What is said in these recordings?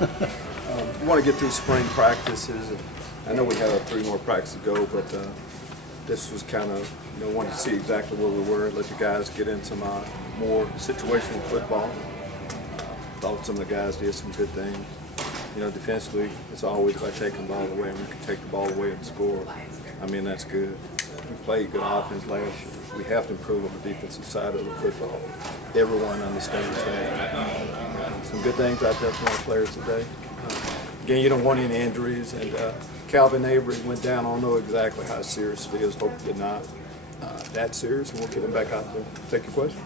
We want to get through spring practices. I know we have 3 more practices to go, but this was kind of, wanted to see exactly where we were, let the guys get in some more situational football. Thought some of the guys did some good things. Defensively, it's always about taking the ball away, and we can take the ball away and score. I mean, that's good. We played good offense last year. We have to improve on the defensive side of the football. Everyone understands that. Some good things out there from our players today. Again, you don't want any injuries, and Calvin Avery went down. I don't know exactly how serious it is. Hopefully not that serious, and we'll get him back out there. Take your question.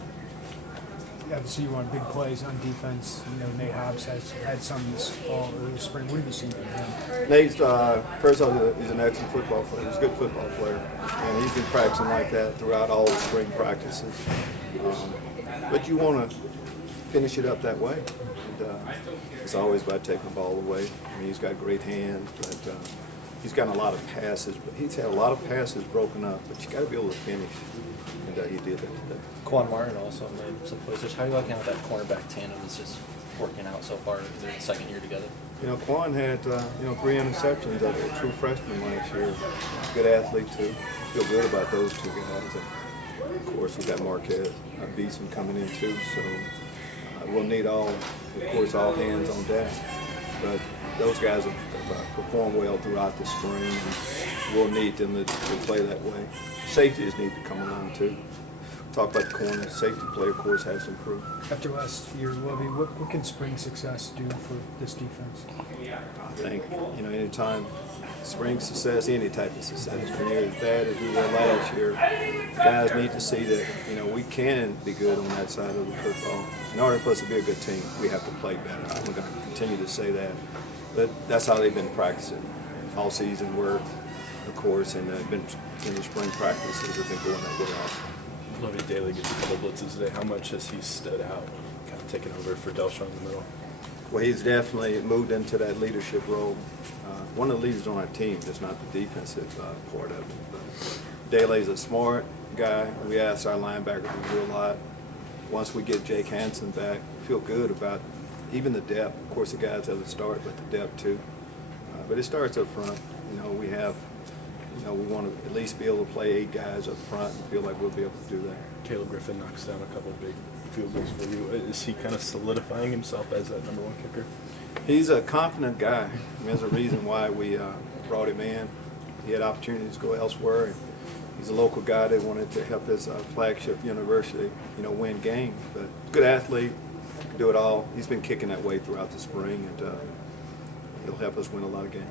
Obviously, you want big plays on defense. Nate Hobbs has had some this fall or this spring. What have you seen from him? Nate's, first of all, he's an excellent football player. He's a good football player. And he's been practicing like that throughout all the spring practices. But you want to finish it up that way. And, it's always about taking the ball away. I mean, he's got great hands, but he's gotten a lot of passes. But he's had a lot of passes broken up, but you got to be able to finish. And he did that today. Quan Martin also made some plays. Just how are you looking at that cornerback tandem that's just working out so far their second year together? Quan had 3 interceptions as a true freshman last year. Good athlete too. Feel good about those 2 guys. And of course, we got Marquez Beeson coming in too. So we'll need all hands on deck. But those guys have performed well throughout the spring. And we'll need them to play that way. Safeties need to come along too. Talk about the corner. Safety play, of course, has to improve. After last year, Lovie, what can spring success do for this defense? I think, anytime spring success, any type of success, when you're as bad as we were last year, guys need to see that, we can be good on that side of the football. In order for us to be a good team, we have to play better. I'm going to continue to say that. But that's how they've been practicing all season work, of course, and been in the spring practices have been going that way also. Lovie Daly gets a couple blitzes today. How much has he stood out, kind of taken over for Delshon in the middle? Well, he's definitely moved into that leadership role. One of the leaders on our team, just not the defensive part of it. But Daly's a smart guy. We ask our linebackers to do a lot. Once we get Jake Hansen back, feel good about even the depth. Of course, the guys have the start, but the depth too. But it starts up front. We have. We want to at least be able to play 8 guys up front and feel like we'll be able to do that. Caleb Griffin knocks down a couple of big field goals for you. Is he kind of solidifying himself as that #1 kicker? He's a confident guy. There's a reason why we brought him in. He had opportunities to go elsewhere. He's a local guy that wanted to help his flagship university, win games. But good athlete, can do it all. He's been kicking that way throughout the spring, and he'll help us win a lot of games.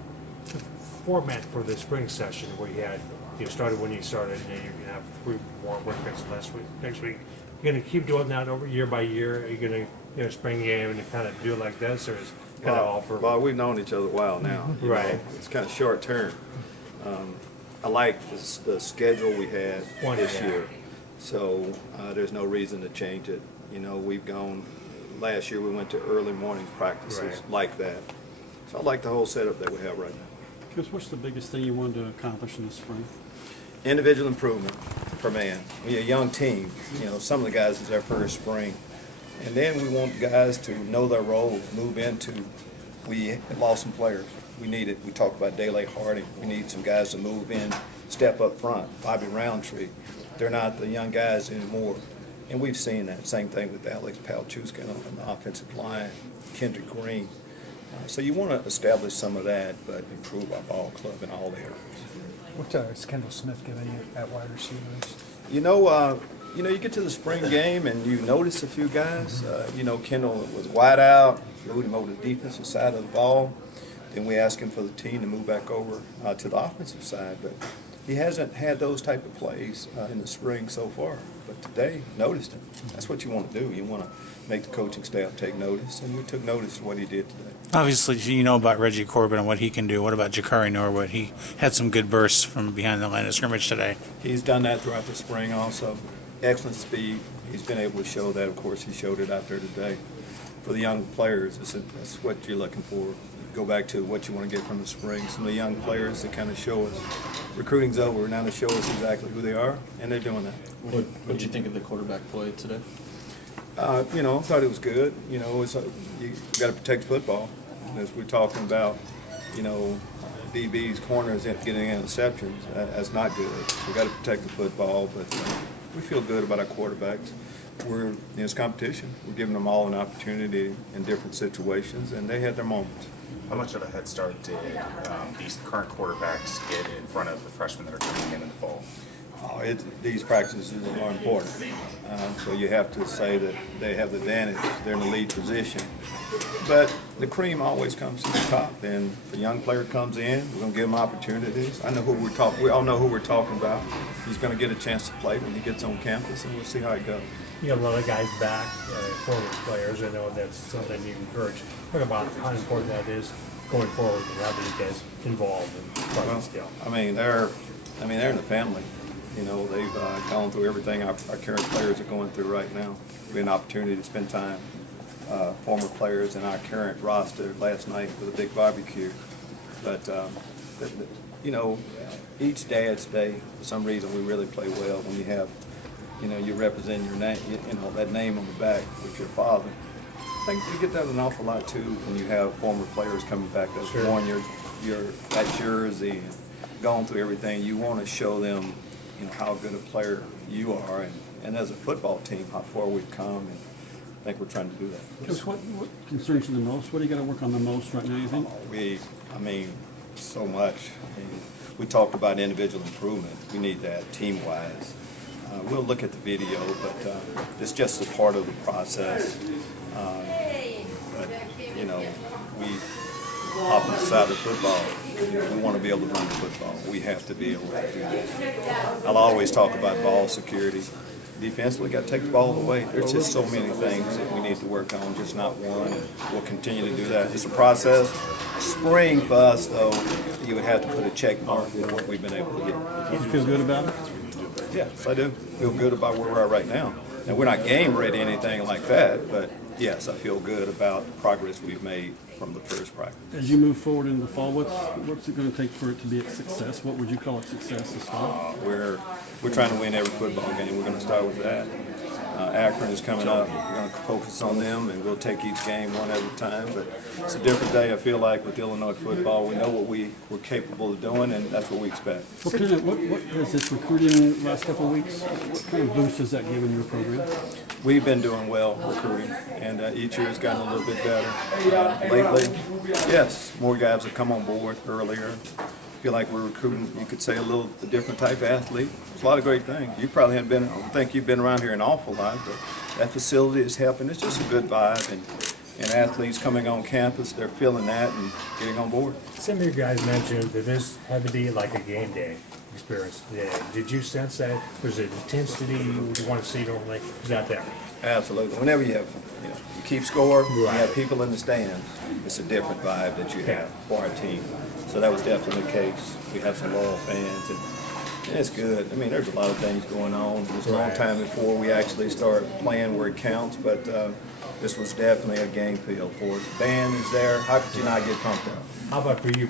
Format for the spring session where you started when you started, you're going to have 3 more workouts next week. You're going to keep doing that over year by year? Are you going to spring game and kind of do it like this, or is it kind of all for? Well, we've known each other a while now. Right. It's kind of short term. I like the schedule we had this year, so there's no reason to change it. We've gone, last year we went to early morning practices like that. So I like the whole setup that we have right now. Chris, what's the biggest thing you wanted to accomplish in the spring? Individual improvement per man. We're a young team. Some of the guys is their first spring. And then we want guys to know their role, move into. We lost some players. We talked about Dele Harding. We need some guys to move in, step up front. Bobby Roundtree. They're not the young guys anymore. And we've seen that. Same thing with Alex Palchuskin on the offensive line, Kendrick Green. So you want to establish some of that, but improve our ball club in all areas. What is Kendall Smith giving you at wide receivers? You get to the spring game and you notice a few guys. Kendall was wide out, moved him over to the defensive side of the ball. Then we asked him for the team to move back over to the offensive side. But he hasn't had those type of plays in the spring so far. But today, noticed him. That's what you want to do. You want to make the coaching staff take notice, and we took notice of what he did today. Obviously, you know about Reggie Corbin and what he can do. What about Jakari Norwood? He had some good bursts from behind the line of scrimmage today. He's done that throughout the spring also. Excellent speed. He's been able to show that. Of course, he showed it out there today. For the young players, that's what you're looking for. Go back to what you want to get from the spring. Some of the young players that kind of show us. Recruiting's over. Now they show us exactly who they are, and they're doing that. What did you think of the quarterback play today? I thought it was good. You got to protect football. As we're talking about, you know, DB's corners getting interceptions, that's not good. We got to protect the football, but we feel good about our quarterbacks. It's competition. We're giving them all an opportunity in different situations, and they had their moments. How much of a head start did these current quarterbacks get in front of the freshmen that are coming in the fall? These practices are important. So you have to say that they have the advantage. They're in the lead position. But the cream always comes to the top. And if a young player comes in, we're going to give him opportunities. I know who we're talking. We all know who we're talking about. He's going to get a chance to play when he gets on campus, and we'll see how it goes. You got a lot of guys back, former players. I know that's something you encourage. Talk about how important that is going forward and how these guys involved in playing still. I mean, they're in the family. You know, they've gone through everything our current players are going through right now. We had an opportunity to spend time, former players in our current roster last night with a big barbecue. But, you know, each dad's day, for some reason, we really play well when you have, you know, you represent your name, you know, that name on the back with your father. I think you get that an awful lot, too, when you have former players coming back that's worn that jersey and gone through everything. You want to show them, you know, how good a player you are, and as a football team, how far we've come, and I think we're trying to do that. Coach, what concerns you the most? What do you got to work on the most right now, you think? So much. We talked about individual improvement. We need that team-wise. We'll look at the video, but it's just a part of the process. But, you know, we hop on the side of the football. We want to be able to run the football. We have to be able to do that. I'll always talk about ball security. Defensively, got to take the ball away. There's just so many things that we need to work on, just not one. We'll continue to do that. It's a process. Spring for us, though, you would have to put a check mark in what we've been able to get. Do you feel good about it? Yes, I do. Feel good about where we're at right now. And we're not game ready or anything like that, but yes, I feel good about the progress we've made from the first practice. As you move forward into the fall, what's it going to take for it to be a success? What would you call a success this fall? We're trying to win every football game. We're going to start with that. Akron is coming up. We're going to focus on them, and we'll take each game one at a time. But it's a different day, I feel like, with Illinois football. We know what we're capable of doing, and that's what we expect. What has this recruiting last couple of weeks, what kind of boost has that given your program? We've been doing well recruiting, and each year has gotten a little bit better. Lately, yes, more guys have come on board earlier. I feel like we're recruiting, you could say, a different type of athlete. It's a lot of great things. You probably haven't been, I don't think you've been around here an awful lot, but that facility is helping. It's just a good vibe, and athletes coming on campus, they're feeling that and getting on board. Some of you guys mentioned that this had to be like a game day experience today. Did you sense that? Was it intensity you want to see normally? Is that there? Absolutely. Whenever you have, you keep score, you have people in the stands, it's a different vibe that you have for our team. So that was definitely the case. We have some loyal fans, and it's good. I mean, there's a lot of things going on. It was a long time before we actually start playing where it counts, but this was definitely a game feel for us. The band is there. How could you not get pumped up? How about for you